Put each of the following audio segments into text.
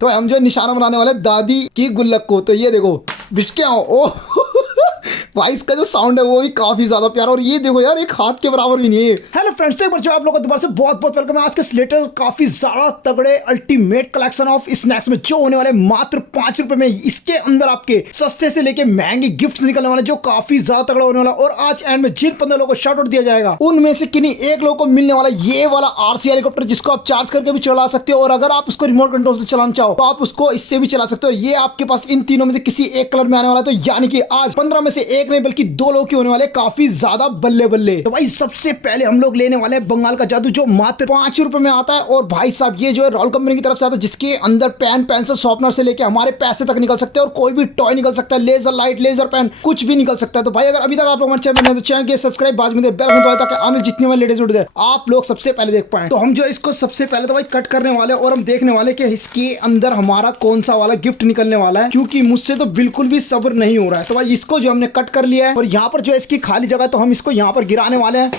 तो हम जो निशाना बनाने वाले दादी की गुल्लक को। तो ये देखो बिस्के आओ ओ भाई इसका जो साउंड है वो भी काफी ज्यादा प्यारा। और ये देखो यार एक हाथ के बराबर भी नहीं है। हेलो फ्रेंड्स, तो एक बार जो आप लोगों को दोबारा से बहुत बहुत वेलकम है। आज के स्लेटर काफी ज्यादा तगड़े अल्टीमेट कलेक्शन ऑफ स्नैक्स में जो होने वाले मात्र 5 रुपए में। इसके अंदर आपके सस्ते से लेके महंगे गिफ्ट निकलने वाले जो काफी ज्यादा तगड़ा होने वाला। और आज एंड में जिन 15 लोगों को शाउट आउट दिया जाएगा उनमें से किन्हीं एक लोगों को मिलने वाला ये वाला आरसी हेलीकॉप्टर, जिसको आप चार्ज करके भी चला सकते हो। और अगर आप उसको रिमोट कंट्रोल से चलाना चाहो तो आप उसको इससे भी चला सकते हो। ये आपके पास इन तीनों में से किसी एक कलर में आने वाला है। तो यानी कि आज 15 में से एक नहीं बल्कि 2 लोग के होने वाले, काफी ज्यादा बल्ले बल्ले। तो भाई सबसे पहले हम लोग लेने वाले बंगाल का जादू जो मात्र 5 रुपए में आता है। और भाई साहब ये जो है रॉयल कंपनी की तरफ से आता है, जिसके अंदर पेन पेंसिल शॉर्पनर से लेके हमारे पैसे तक निकल सकते हैं। और कोई भी टॉय निकल सकता है, लेजर लाइट, लेजर पेन, कुछ भी निकल सकता है। तो भाई अगर अभी तक आप लोग हमारे चैनल में तो चैनल के सब्सक्राइब बाजू में बेल आइकन दबाएं ताकि आने जितने वाले लेटेस्ट वीडियो आप लोग सबसे पहले देख पाए। तो हम जो इसको सबसे पहले तो भाई कट करने वाले और हम देखने वाले कि इसके अंदर हमारा कौन सा वाला गिफ्ट निकलने वाला है, क्योंकि मुझसे तो बिल्कुल भी सब्र नहीं हो रहा है। तो भाई इसको जो हमने कट कर लिया है और यहाँ पर जो है इसकी खाली जगह, तो हम इसको यहाँ पर गिराने वाले हैं।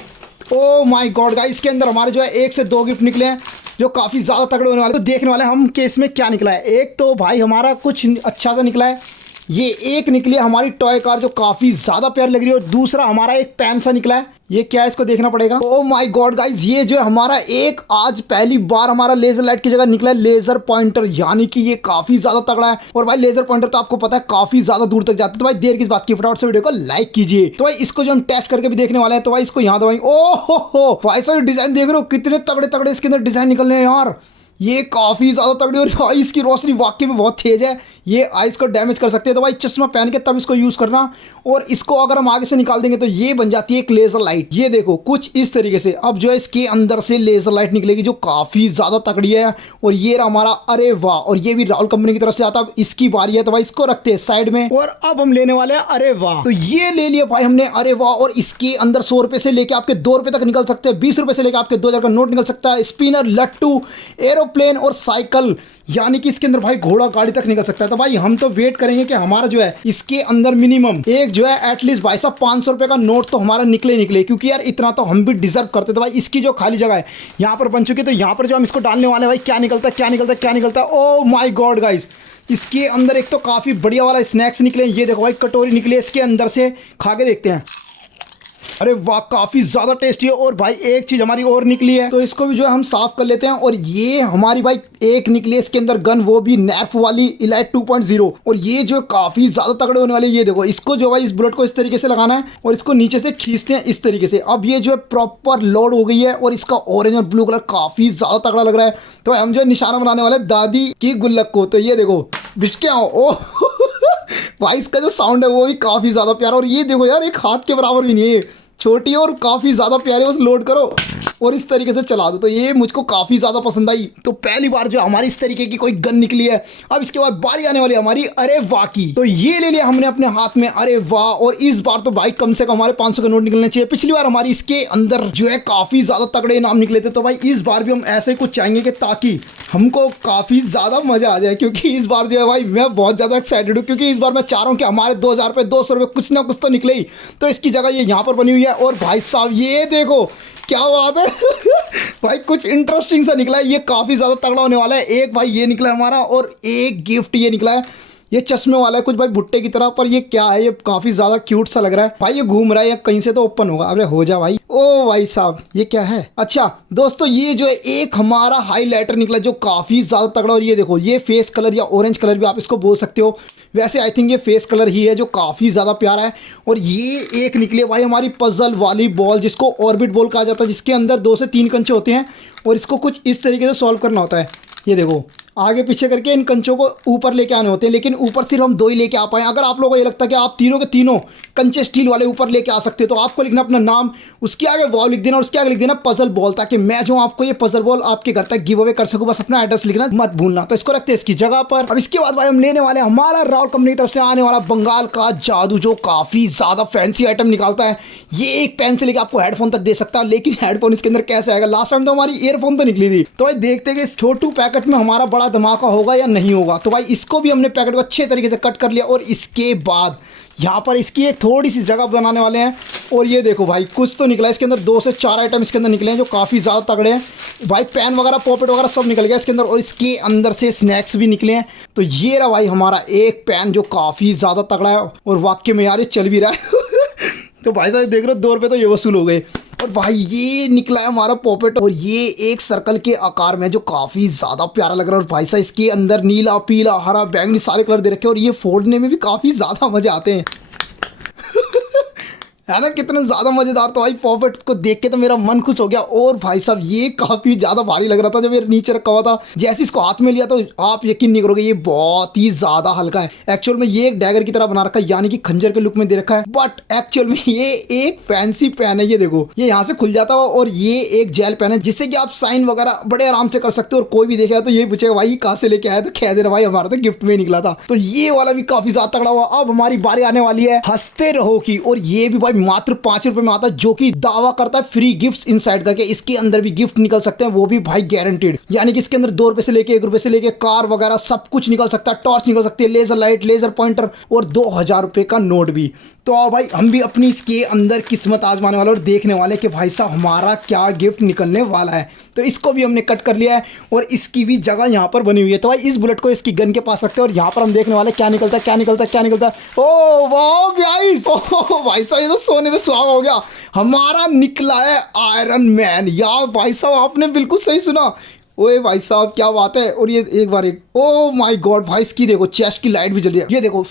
ओ माय गॉड गाइस, इसके अंदर हमारे जो है 1 से 2 गिफ्ट निकले हैं जो काफी ज्यादा तगड़े होने वाले। तो देखने वाले हम कि इसमें क्या निकला है। एक तो भाई हमारा कुछ अच्छा सा निकला है, ये एक निकली है हमारी टॉय कार जो काफी ज्यादा प्यारी लग रही है। और दूसरा हमारा एक पेन सा निकला है, ये क्या है इसको देखना पड़ेगा। ओ माय गॉड गाइस, ये जो है हमारा एक आज पहली बार हमारा लेजर लाइट की जगह निकला है लेजर पॉइंटर, यानी कि ये काफी ज्यादा तगड़ा है। और भाई लेजर पॉइंटर तो आपको पता है काफी ज्यादा दूर तक जाता है। तो भाई देर किस बात की, फटाफट से वीडियो को लाइक कीजिए। तो भाई इसको जो हम टेस्ट करके भी देखने वाले हैं। तो भाई इसको यहाँ दबाएंगे। ओ हो भाई साहब डिजाइन देख रहे हो, कितने तगड़े तगड़े इसके अंदर डिजाइन निकल रहे हैं यार, ये काफी ज्यादा तगड़ी। और भाई इसकी रोशनी वाकई में बहुत तेज है, ये आइस को डैमेज कर सकते हैं। तो भाई चश्मा पहन के तब इसको यूज करना। और इसको अगर हम आगे से निकाल देंगे तो ये बन जाती है एक लेजर लाइट। ये देखो कुछ इस तरीके से। अब जो है इसके अंदर से लेजर लाइट निकलेगी जो काफी ज्यादा तगड़ी है। और ये रहा हमारा अरे वाह, और ये भी राहुल कंपनी की तरफ से आता है। अब इसकी बारी है तो भाई इसको रखते हैं साइड में। और अब हम लेने वाले हैं अरे वाह। तो ये ले लिया भाई हमने अरे वाह। और इसके अंदर 100 रुपए से लेके आपके 2 रुपए तक निकल सकते हैं, 20 रुपए से लेकर आपके 2000 का नोट निकल सकता है, स्पिनर, लट्टू, एरोप्लेन और साइकिल, यानी कि इसके अंदर भाई घोड़ा गाड़ी तक निकल सकता है। तो भाई हम तो वेट करेंगे कि हमारा जो है इसके अंदर मिनिमम एक जो है एटलीस्ट भाई साहब 500 रुपए का नोट तो हमारा निकले, क्योंकि यार इतना तो हम भी डिजर्व करते। तो भाई इसकी जो खाली जगह है यहाँ पर बन चुकी है, तो यहाँ पर जो हम इसको डालने वाले हैं भाई क्या निकलता है क्या निकलता है क्या निकलता है। ओ माय गॉड गाइस, इसके अंदर एक तो काफी बढ़िया वाला स्नैक्स निकले। ये देखो भाई कटोरी निकली है इसके अंदर से, खा के देखते हैं। अरे वाह काफी ज्यादा टेस्टी है। और भाई एक चीज हमारी और निकली है, तो इसको भी जो है हम साफ कर लेते हैं। और ये हमारी भाई एक निकली है इसके अंदर गन, वो भी नर्फ वाली इलाइट 2.0। और ये जो काफी ज्यादा तगड़े होने वाले। ये देखो इसको जो भाई इस बुलेट को इस तरीके से लगाना है और इसको नीचे से खींचते हैं इस तरीके से। अब ये जो है प्रॉपर लोड हो गई है और इसका ऑरेंज और ब्लू कलर काफी ज्यादा तगड़ा लग रहा है। तो हम जो है निशाना बनाने वाले दादी की गुल्लक को। तो ये देखो बिस्के आओ ओ भाई इसका जो साउंड है वो भी काफी ज्यादा प्यारा। और ये देखो यार एक हाथ के बराबर भी नहीं है, छोटी और काफ़ी ज़्यादा प्यारी। उस लोड करो और इस तरीके से चला दो। तो ये मुझको काफ़ी ज़्यादा पसंद आई। तो पहली बार जो हमारी इस तरीके की कोई गन निकली है। अब इसके बाद बारी आने वाली हमारी अरे वाह की। तो ये ले लिया हमने अपने हाथ में अरे वाह। और इस बार तो भाई कम से कम हमारे 500 का नोट निकलने चाहिए। पिछली बार हमारी इसके अंदर जो है काफ़ी ज़्यादा तगड़े इनाम निकले थे। तो भाई इस बार भी हम ऐसे कुछ चाहेंगे कि ताकि हमको काफ़ी ज़्यादा मज़ा आ जाए, क्योंकि इस बार जो है भाई मैं बहुत ज़्यादा एक्साइटेड हूँ। क्योंकि इस बार मैं चाह रहा हूँ कि हमारे 2000 रुपये 200 रुपये कुछ ना कुछ तो निकले ही। तो इसकी जगह ये यहाँ पर बनी हुई है। और भाई साहब ये देखो क्या बात है भाई कुछ इंटरेस्टिंग सा निकला है, ये काफ़ी ज़्यादा तगड़ा होने वाला है। एक भाई ये निकला है हमारा और एक गिफ्ट ये निकला है, ये चश्मे वाला है कुछ भाई भुट्टे की तरह। पर ये क्या है, ये काफी ज्यादा क्यूट सा लग रहा है भाई। ये घूम रहा है या कहीं से तो ओपन होगा। अरे हो जा भाई। ओ भाई साहब ये क्या है। अच्छा दोस्तों ये जो है एक हमारा हाईलाइटर निकला जो काफी ज्यादा तगड़ा। और ये देखो ये फेस कलर या ऑरेंज कलर भी आप इसको बोल सकते हो। वैसे आई थिंक ये फेस कलर ही है जो काफी ज्यादा प्यारा है। और ये एक निकली है भाई हमारी पजल वाली बॉल, जिसको ऑर्बिट बॉल कहा जाता है, जिसके अंदर 2 से 3 कंचे होते हैं और इसको कुछ इस तरीके से सॉल्व करना होता है। ये देखो आगे पीछे करके इन कंचों को ऊपर लेके आने होते हैं, लेकिन ऊपर सिर्फ हम 2 ही लेके आ पाए। अगर आप लोगों को ये लगता है कि आप तीनों के तीनों कंचे स्टील वाले ऊपर लेके आ सकते हो, तो आपको लिखना अपना नाम, उसके आगे वॉल लिख देना और उसके आगे लिख देना पजल बॉल, ताकि मैं जो आपको ये पजल बॉल आपके घर तक गिव अवे कर सकूँ। बस अपना एड्रेस लिखना मत भूलना। तो इसको रखते हैं इसकी जगह पर। अब इसके बाद भाई हम लेने वाले हमारा राहुल कंपनी की तरफ से आने वाला बंगाल का जादू जो काफी ज्यादा फैंसी आइटम निकालता है। ये एक पेन से लेकर आपको हेडफोन तक दे सकता है, लेकिन हेडफोन इसके अंदर कैसे आएगा। लास्ट टाइम तो हमारी ईयरफोन तो निकली थी। तो भाई देखते हैं कि इस छोटू पैकेट में हमारा बड़ा धमाका होगा या नहीं होगा। तो भाई इसको भी हमने पैकेट को अच्छे तरीके से कट कर लिया और इसके बाद यहाँ पर इसकी एक थोड़ी सी जगह बनाने वाले हैं। और ये देखो भाई कुछ तो निकला है इसके अंदर, 2 से 4 आइटम इसके अंदर निकले हैं जो काफ़ी ज़्यादा तगड़े हैं भाई। पैन वगैरह पॉकेट वगैरह सब निकल गया इसके अंदर और इसके अंदर से स्नैक्स भी निकले हैं। तो ये रहा भाई हमारा एक पैन जो काफ़ी ज़्यादा तगड़ा है और वाकई में यार ये चल भी रहा है तो भाई साहब देख रहे हो 2 रुपये तो ये वसूल हो गए। और भाई ये निकला है हमारा पॉपेट और ये एक सर्कल के आकार में जो काफ़ी ज़्यादा प्यारा लग रहा है। और भाई साहब इसके अंदर नीला, पीला, हरा, बैंगनी सारे कलर दे रखे हैं और ये फोड़ने में भी काफ़ी ज़्यादा मज़े आते हैं है ना, कितने ज़्यादा मज़ेदार। तो भाई पॉपेट को देख के तो मेरा मन खुश हो गया। और भाई साहब ये काफ़ी ज़्यादा भारी लग रहा था जब ये नीचे रखा हुआ था, जैसे इसको हाथ में लिया तो आप यकीन नहीं करोगे ये बहुत ही ज़्यादा हल्का है। एक्चुअल में ये एक डैगर की तरह बना रखा है, यानी कि खंजर के लुक में दे रखा है, बट एक्चुअल में ये एक फैंसी पेन है। ये देखो ये यहाँ से खुल जाता है और ये एक जेल पेन है जिससे कि आप साइन वगैरह बड़े आराम से कर सकते हो। और कोई भी देखेगा तो ये पूछेगा भाई कहाँ से लेके आया, तो कह दे रहा भाई हमारा तो गिफ्ट में निकला था। तो ये वाला भी काफ़ी ज़्यादा तगड़ा हुआ। अब हमारी बारी आने वाली है हंसते रहो की, और ये भी भाई मात्र 5 रुपए में आता है, जो कि दावा करता है फ्री गिफ्ट्स इनसाइड का, कि इसके अंदर भी गिफ्ट निकल सकते हैं, वो भी भाई गारंटीड। यानी कि इसके अंदर 2 रुपए से लेके 1 रुपए से लेके कार वगैरह सब कुछ निकल सकता है, टॉर्च निकल सकती है, लेजर लाइट, लेजर पॉइंटर और 2000 रुपए का नोट भी। तो आओ भाई हम भी अपनी इसके अंदर किस्मत आजमाने वाले और देखने वाले कि भाई साहब हमारा क्या गिफ्ट निकलने वाला है। तो इसको भी हमने कट कर लिया है और इसकी भी जगह यहाँ पर बनी हुई है। तो भाई इस बुलेट को इसकी गन के पास रखते हैं और यहाँ पर हम देखने वाले क्या निकलता है, क्या निकलता है, क्या निकलता है। ओ वाह गाइस, ओ भाई साहब ये तो सोने में सुहागा हो गया, हमारा निकला है आयरन मैन। यार भाई साहब आपने बिल्कुल सही सुना, ओए भाई साहब क्या बात है। और ये एक बार ओ माय गॉड भाई इसकी देखो चेस्ट की लाइट भी जल रही है, ये देखो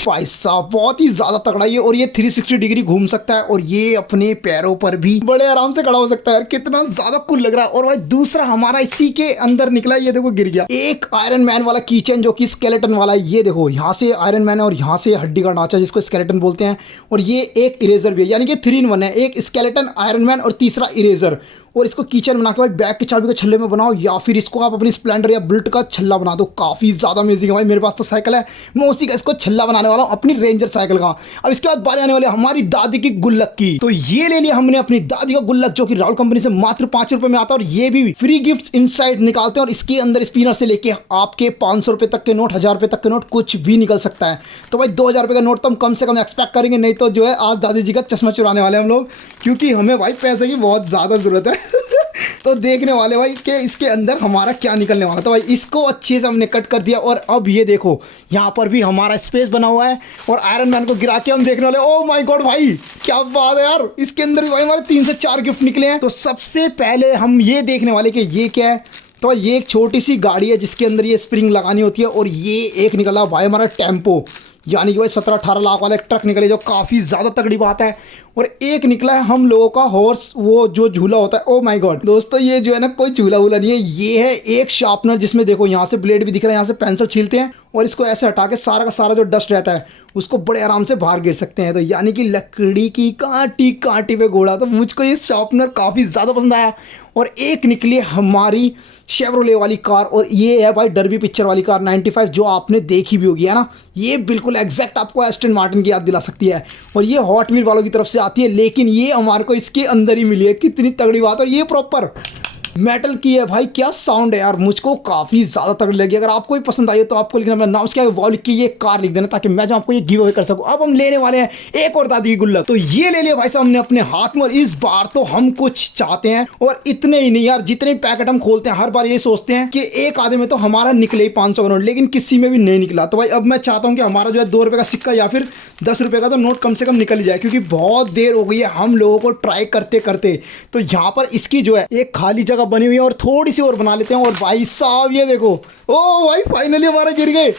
भाई साहब बहुत ही ज़्यादा तगड़ा है और ये 360 डिग्री घूम सकता है और ये अपने पैरों पर भी बड़े आराम से खड़ा हो सकता है यार, कितना ज़्यादा कूल लग रहा है। और भाई दूसरा हमारा इसी के अंदर निकला है, ये देखो गिर गया, एक आयरन मैन वाला कीचेन जो कि स्केलेटन वाला है। ये देखो यहाँ से आयरन मैन है और यहाँ से हड्डी का ढांचा जिसको स्केलेटन बोलते हैं, और ये एक इरेजर भी है, यानी कि 3 in 1 है, एक स्केलेटन, आयरन मैन और तीसरा इरेजर। और इसको किचन बना के भाई बैग की चाबी के छल्ले में बनाओ या फिर इसको आप अपनी स्प्लेंडर या बुलेट का छल्ला बना दो, काफ़ी ज़्यादा अमेजिंग है भाई। मेरे पास तो साइकिल है, मैं उसी का इसको छल्ला बनाने वाला हूँ अपनी रेंजर साइकिल का। अब इसके बाद बारी आने वाली हमारी दादी की गुल्लक की। तो ये ले लिया हमने अपनी दादी का गुल्लक जो कि राहुल कंपनी से मात्र 5 रुपए में आता है और ये भी फ्री गिफ्ट इनसाइड निकालते हैं और इसके अंदर स्पिनर से लेके आपके 500 रुपए तक के नोट, 1000 रुपए तक के नोट कुछ भी निकल सकता है। तो भाई 2000 रुपए का नोट तो हम कम से कम एक्सपेक्ट करेंगे, नहीं तो जो है आज दादी जी का चश्मा चुराने वाले हम लोग, क्योंकि हमें भाई पैसे की बहुत ज़्यादा ज़रूरत है तो देखने वाले भाई कि इसके अंदर हमारा क्या निकलने वाला। तो भाई इसको अच्छे से हमने कट कर दिया और अब ये देखो यहाँ पर भी हमारा स्पेस बना हुआ है और आयरन मैन को गिरा के हम देखने वाले। ओ माय गॉड भाई क्या बात है यार, इसके अंदर भी भाई हमारे 3 से 4 गिफ्ट निकले हैं। तो सबसे पहले हम ये देखने वाले कि ये क्या है। तो ये एक छोटी सी गाड़ी है जिसके अंदर ये स्प्रिंग लगानी होती है और ये एक निकला भाई हमारा टेम्पो, यानी कि भाई 17-18 लाख वाला ट्रक निकले जो काफ़ी ज़्यादा तगड़ी बात है। और एक निकला है हम लोगों का हॉर्स, वो जो झूला होता है। ओ माय गॉड दोस्तों ये जो है ना कोई झूला वूला नहीं है, ये है एक शार्पनर जिसमें देखो यहाँ से ब्लेड भी दिख रहा है, यहाँ से पेंसिल छीलते हैं और इसको ऐसे हटा के सारा का सारा जो डस्ट रहता है उसको बड़े आराम से बाहर गिर सकते हैं। तो यानी कि लकड़ी की कांटी कांटी पे घोड़ा। तो मुझको ये शार्पनर काफ़ी ज़्यादा पसंद आया। और एक निकली हमारी शेवरोले वाली कार और ये है भाई डर्बी पिक्चर वाली कार 95 जो आपने देखी भी होगी है ना, ये बिल्कुल एग्जैक्ट आपको एस्टन मार्टिन की याद दिला सकती है और ये हॉट व्हील वालों की तरफ से आती है, लेकिन ये हमारे को इसके अंदर ही मिली है। कितनी तगड़ी बात है, और ये प्रॉपर मेटल की है भाई, क्या साउंड है यार, मुझको काफ़ी ज़्यादा तगड़ी लगी। अगर आपको भी पसंद आई हो तो आपको लिखना मेरा नाम उसके वॉल की ये कार लिख देना ताकि मैं जो आपको ये गिव अवे कर सकूँ। अब हम लेने वाले हैं एक और दादी की गुल्लक। तो ये ले लिया भाई साहब हमने अपने हाथ में और इस बार तो हम कुछ चाहते हैं और इतने ही नहीं यार, जितने पैकेट हम खोलते हैं हर बार ये सोचते हैं कि एक आधे में तो हमारा निकले 500 का नोट, लेकिन किसी में भी नहीं निकला। तो भाई अब मैं चाहता हूँ कि हमारा जो है 2 रुपये का सिक्का या फिर 10 रुपये का तो नोट कम से कम निकल ही जाए, क्योंकि बहुत देर हो गई है हम लोगों को ट्राई करते करते। तो यहाँ पर इसकी जो है एक खाली जगह बनी हुई है और थोड़ी सी और बना लेते हैं। और भाई साहब ये देखो, ओ भाई फाइनली हमारे गिर गए,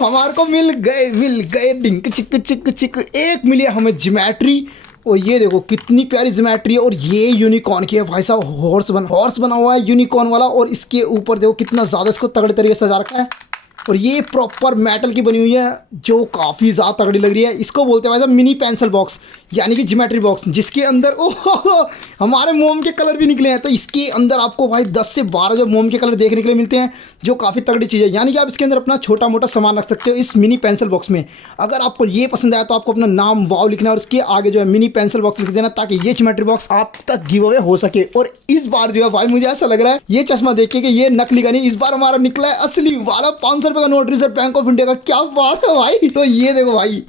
हमारे को मिल गए डिंक चिक चिक चिक। एक मिली हमें ज्योमेट्री और ये देखो कितनी प्यारी ज्योमेट्री है और ये यूनिकॉर्न की है भाई साहब, हॉर्स बना हुआ है यूनिकॉर्न वाला। और इसके ऊपर देखो कितना ज़्यादा इसको तगड़े तरीके से सजा रखा है। और ये प्रॉपर मेटल की बनी हुई है जो काफ़ी ज़्यादा तगड़ी लग रही है। इसको बोलते हैं भाई साहब मिनी पेंसिल बॉक्स यानी कि ज्योमेट्री बॉक्स, जिसके अंदर हमारे मोम के कलर भी निकले हैं। तो इसके अंदर आपको भाई 10 से 12 जो मोम के कलर देखने के लिए मिलते हैं जो काफ़ी तगड़ी चीज़ है। यानी कि आप इसके अंदर अपना छोटा मोटा सामान रख सकते हो इस मिनी पेंसिल बॉक्स में। अगर आपको ये पसंद आया तो आपको अपना नाम वाव लिखना है और उसके आगे जो है मिनी पेंसिल बॉक्स लिख देना ताकि ये ज्योमेट्री बॉक्स आप तक गिव अवे हो सके। और इस बार जो है भाई मुझे ऐसा लग रहा है ये चश्मा देख के कि ये नकली का नहीं, इस बार हमारा निकला है असली वाला 500 रुपये का note reserve bank of India का। क्या बात है भाई। तो ये देखो भाई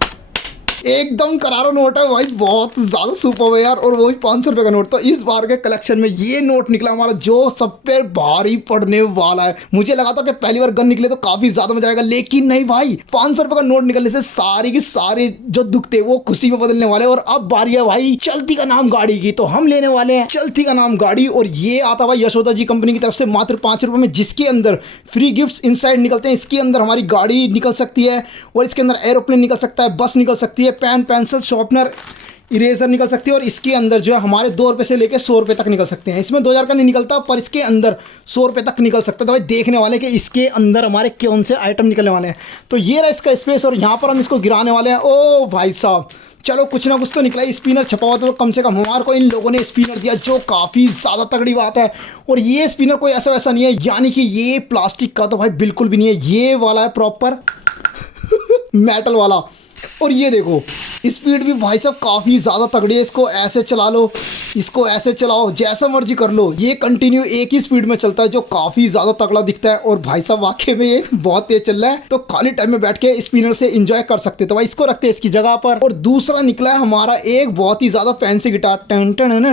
एकदम करारा नोट है भाई, बहुत ज़्यादा सुपर है यार, और वही 500 रुपये का नोट। तो इस बार के कलेक्शन में ये नोट निकला हमारा जो सब पे भारी पड़ने वाला है। मुझे लगा था कि पहली बार गन निकले तो काफ़ी ज़्यादा मजा आएगा, लेकिन नहीं भाई, 500 रुपये का नोट निकलने से सारी की सारी जो दुख थे वो खुशी में बदलने वाले। और अब बारी है भाई चलती का नाम गाड़ी की, तो हम लेने वाले हैं चलती का नाम गाड़ी। और ये आता भाई यशोदा जी कंपनी की तरफ से मात्र 5 रुपये में, जिसके अंदर फ्री गिफ्ट्स इनसाइड निकलते हैं। इसके अंदर हमारी गाड़ी निकल सकती है और इसके अंदर एरोप्लेन निकल सकता है, बस निकल सकती है, पेन पेंसिल शॉर्पनर इरेजर निकल सकती है। और इसके अंदर जो है हमारे 2 रुपये से लेकर 100 रुपये तक निकल सकते हैं। इसमें 2000 का नहीं निकलता पर इसके अंदर 100 रुपये तक निकल सकता है। तो भाई देखने वाले कि इसके अंदर हमारे कौन से आइटम निकलने वाले हैं। तो ये रहा इसका स्पेस और यहाँ पर हम इसको गिराने वाले हैं। ओ भाई साहब चलो कुछ ना कुछ तो निकला। स्पिनर छपा हुआ था तो कम से कम हमारे को इन लोगों ने स्पिनर दिया जो काफ़ी ज़्यादा तगड़ी बात है। और ये स्पिनर कोई ऐसा वैसा नहीं है, यानी कि ये प्लास्टिक का तो भाई बिल्कुल भी नहीं है, ये वाला है प्रॉपर मेटल वाला। और ये देखो स्पीड भी भाई साहब काफ़ी ज़्यादा तगड़ी है। इसको ऐसे चला लो, इसको ऐसे चलाओ, जैसा मर्जी कर लो, ये कंटिन्यू एक ही स्पीड में चलता है जो काफ़ी ज़्यादा तगड़ा दिखता है। और भाई साहब वाकई में ये बहुत तेज चल रहा है, तो खाली टाइम में बैठ के स्पिनर से एंजॉय कर सकते हैं। तो भाई इसको रखते हैं इसकी जगह पर। और दूसरा निकला है हमारा एक बहुत ही ज़्यादा फैंसी गिटार, टन टन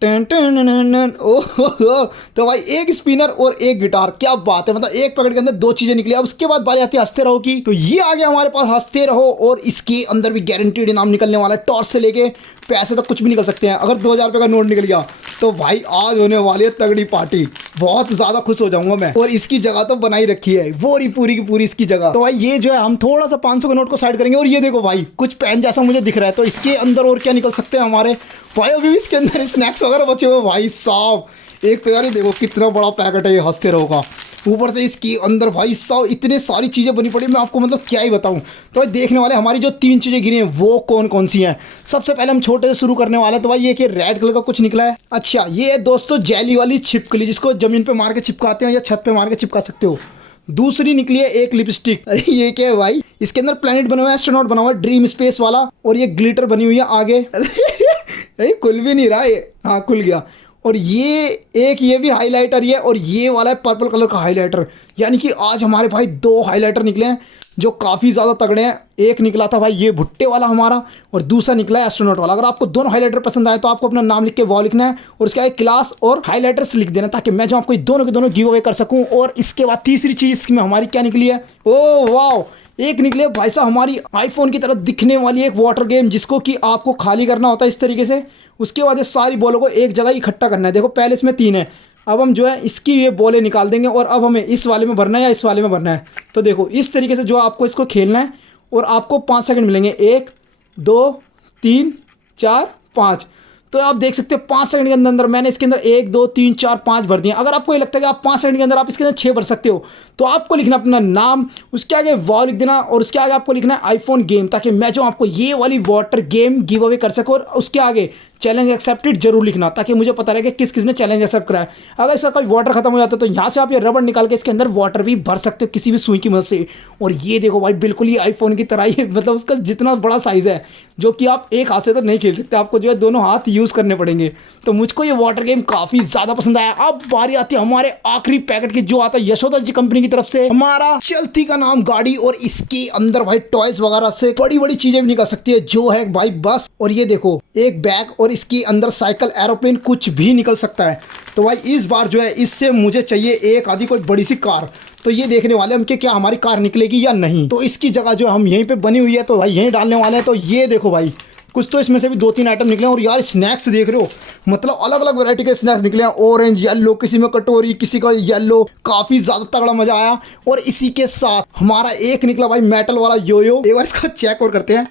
टन टन टन टन। ओह तो भाई एक स्पिनर और एक गिटार, क्या बात है, मतलब एक पैकेट के अंदर 2 चीजें निकली। अब उसके बाद बारी आती है हंसते रहो की। तो ये आ गया हमारे पास हंसते रहो, और इसके अंदर भी गारंटीड इनाम निकलने वाला है। टॉर्च से लेके पैसे तक कुछ भी निकल सकते हैं। अगर 2000 रुपये का नोट निकल गया तो भाई आज होने वाली है तगड़ी पार्टी, बहुत ज़्यादा खुश हो जाऊंगा मैं। और इसकी जगह तो बनाई रखी है पूरी की पूरी इसकी जगह। तो भाई ये जो है हम थोड़ा सा 500 के नोट को साइड करेंगे। और ये देखो भाई कुछ पेन जैसा मुझे दिख रहा है, तो इसके अंदर और क्या निकल सकते हैं हमारे भाई। अभी भी इसके अंदर स्नैक्स वगैरह बचे हुए भाई साहब। एक तो यार ये देखो कितना बड़ा पैकेट है ये हंसते रहो का, ऊपर से इसके अंदर भाई साहब इतने सारी चीज़ें बनी पड़ी, मैं आपको मतलब क्या ही बताऊं। तो देखने वाले हमारी जो 3 चीज़ें गिरी हैं वो कौन कौन सी हैं। सबसे पहले हम छोटे से शुरू करने वाले हैं। तो भाई ये कि रेड कलर का कुछ निकला है। अच्छा ये है दोस्तों जेली वाली छिपकली, जिसको ज़मीन पे मार के चिपकाते हैं या छत पे मार के चिपका सकते हो। दूसरी निकली है एक लिपस्टिक। अरे ये क्या है भाई, इसके अंदर प्लेनेट बना हुआ है, एस्ट्रोनॉट बना हुआ है, ड्रीम स्पेस वाला। और ये ग्लिटर बनी हुई है आगे। अरे खुल भी नहीं रहा है, हाँ खुल गया। और ये एक ये भी हाइलाइटर ही है, और ये वाला है पर्पल कलर का हाइलाइटर। यानी कि आज हमारे भाई 2 हाइलाइटर निकले हैं जो काफ़ी ज़्यादा तगड़े हैं। एक निकला था भाई ये भुट्टे वाला हमारा, और दूसरा निकला है एस्ट्रोनॉट वाला। अगर आपको दोनों हाइलाइटर पसंद आए तो आपको अपना नाम लिख के वॉल लिखना है और उसके आगे क्लास और हाइलाइटर्स लिख देना, ताकि मैं जो आपको दोनों के दोनों गिव अवे कर सकूँ। और इसके बाद तीसरी चीज़ इसमें हमारी क्या निकली है, ओ वाह, एक निकले भाई साहब हमारी आईफोन की तरह दिखने वाली एक वाटर गेम, जिसको कि आपको खाली करना होता है इस तरीके से। उसके बाद ये सारी बॉलों को एक जगह इकट्ठा करना है। देखो पहले इसमें 3 है, अब हम जो है इसकी ये बॉलें निकाल देंगे और अब हमें इस वाले में भरना है या इस वाले में भरना है। तो देखो इस तरीके से जो आपको इसको खेलना है, और आपको 5 सेकंड मिलेंगे, 1 2 3 4 5। तो आप देख सकते हो 5 सेकंड के अंदर मैंने इसके अंदर 1 2 3 4 5 भर दिए। अगर आपको ये लगता है कि आप 5 सेकंड के अंदर आप इसके अंदर 6 भर सकते हो, तो आपको लिखना अपना नाम, उसके आगे वॉल लिख देना, और उसके आगे आपको लिखना है आईफोन गेम, ताकि मैं जो आपको ये वाली वाटर गेम गिव अवे कर सकूँ। और उसके आगे चैलेंज एक्सेप्टेड जरूर लिखना, ताकि मुझे पता रहे कि किस किसने चैलेंज एक्सेप्ट करा है। अगर इसका कोई वाटर खत्म हो जाता है तो यहाँ से आप ये रबड़ निकाल के इसके अंदर वाटर भी भर सकते हो किसी भी सुई की मदद से। और ये देखो भाई बिल्कुल ये आईफोन की तरह ही, मतलब उसका जितना बड़ा साइज़ है, जो कि आप एक हाथ से तो नहीं खेल सकते, आपको जो है दोनों हाथ यूज़ करने पड़ेंगे। तो मुझको ये वाटर गेम काफ़ी ज़्यादा पसंद आया। अब बारी आती है हमारे आखिरी पैकेट की, जो आता है यशोदा जी कंपनी की तरफ से हमारा चलती का नाम गाड़ी। और इसके अंदर भाई टॉयज वगैरह से बड़ी बड़ी चीज़ें भी निकल सकती है, जो है भाई बस। और ये देखो एक बैग, और इसके अंदर साइकिल, एरोप्लेन, कुछ भी निकल सकता है। तो भाई इस बार जो है इससे मुझे चाहिए एक आधी कोई बड़ी सी कार। तो ये देखने वाले हम कि क्या हमारी कार निकलेगी या नहीं। तो इसकी जगह जो हम यहीं पे बनी हुई है, तो भाई यहीं डालने वाले हैं। तो ये देखो भाई कुछ तो इसमें से भी 2-3 आइटम निकले हैं। और यार स्नैक्स देख रहे हो, मतलब अलग अलग वैरायटी के स्नैक्स निकले हैं, ऑरेंज, येलो, किसी में कटोरी, किसी का येलो, काफ़ी ज़्यादा तगड़ा मज़ा आया। और इसी के साथ हमारा एक निकला भाई मेटल वाला योयो। एक बार इसका चेक और करते हैं।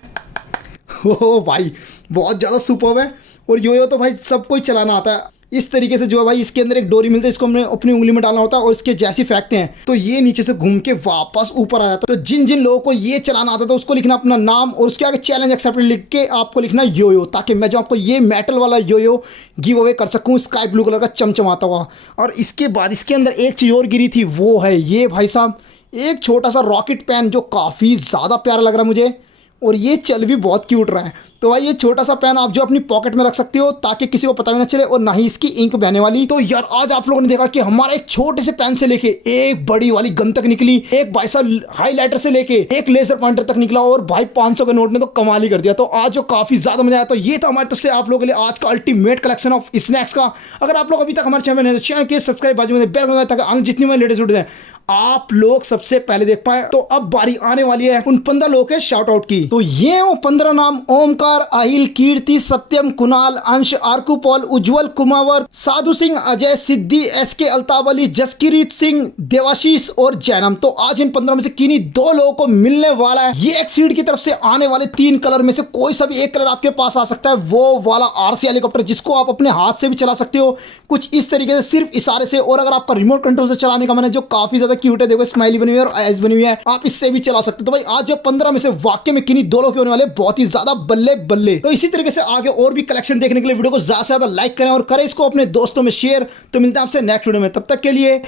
ओह भाई बहुत ज़्यादा सुपर्ब है। और योयो तो भाई सबको ही चलाना आता है। इस तरीके से जो है भाई इसके अंदर एक डोरी मिलती है, इसको हमने अपनी उंगली में डालना होता है और इसके जैसे फेंकते हैं तो ये नीचे से घूम के वापस ऊपर आ जाता है। तो जिन जिन लोगों को ये चलाना आता था उसको लिखना अपना नाम और उसके आगे चैलेंज एक्सेप्टेड लिख के आपको लिखना योयो, ताकि मैं जो आपको ये मेटल वाला योयो गिव अवे कर सकूँ स्काई ब्लू कलर का चमचमाता हुआ। और इसके बाद इसके अंदर एक चीज़ और गिरी थी, वो है ये भाई साहब एक छोटा सा रॉकेट पेन जो काफ़ी ज़्यादा प्यारा लग रहा है मुझे और ये चल भी बहुत क्यूट रहा है। तो भाई ये छोटा सा पेन आप जो अपनी पॉकेट में रख सकते हो ताकि किसी को पता भी ना चले और ना ही इसकी इंक बहने वाली। तो यार आज आप लोगों ने देखा कि हमारा एक छोटे से पेन से लेके एक बड़ी वाली गन तक निकली, एक भाई साहब हाईलाइटर से लेके एक लेजर पॉइंटर तक निकला और भाई 500 के नोट ने तो कमाल ही कर दिया। तो आज जो काफी ज्यादा मजा आया। तो ये था हमारे तरफ से आप लोगों के लिए आज का अल्टीमेट कलेक्शन ऑफ स्नैक्स का। अगर आप लोग अभी तक हमारे चैनल है तो चैनल के सब्सक्राइब बाजू में बेल आइकन ताकि आगे जितनी मैं लेटेस्ट वीडियो आप लोग सबसे पहले देख पाए। तो अब बारी आने वाली है उन 15 लोगों के शाउट आउट की। तो ये वो 15 नाम ओमकार, अहिल, कीर्ति, सत्यम, कुणाल, अंश, आर्कुपॉल, उज्जवल, कुमावर, साधु सिंह, अजय, सिद्धि, एसके, अल्ताफ अली, जसकीरीत सिंह, देवाशीष और जैनम। तो आज इन 15 में से किन्हीं 2 लोगों को मिलने वाला है ये एक्सीड की तरफ से आने वाले 3 कलर में से कोई सा भी एक कलर आपके पास आ सकता है, वो वाला आरसी हेलीकॉप्टर जिसको आप अपने हाथ से भी चला सकते हो कुछ इस तरीके से सिर्फ इशारे से। और अगर आपका रिमोट कंट्रोल से चलाने का मन है जो काफी ज्यादा क्यूट है, देखो स्माइली बनी हुई है और आइज बनी हुई है, आप इससे भी चला सकते हो। तो भाई आज जो 15 में से वाकई में किन्हीं 2 लोग होने वाले बहुत ही ज्यादा बल्ले बल्ले। तो इसी तरीके से आगे और भी कलेक्शन देखने के लिए वीडियो को ज्यादा से ज्यादा लाइक करें और करें इसको अपने दोस्तों में शेयर। तो मिलते हैं आपसे नेक्स्ट वीडियो में, तब तक के लिए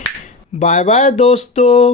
बाय बाय दोस्तों।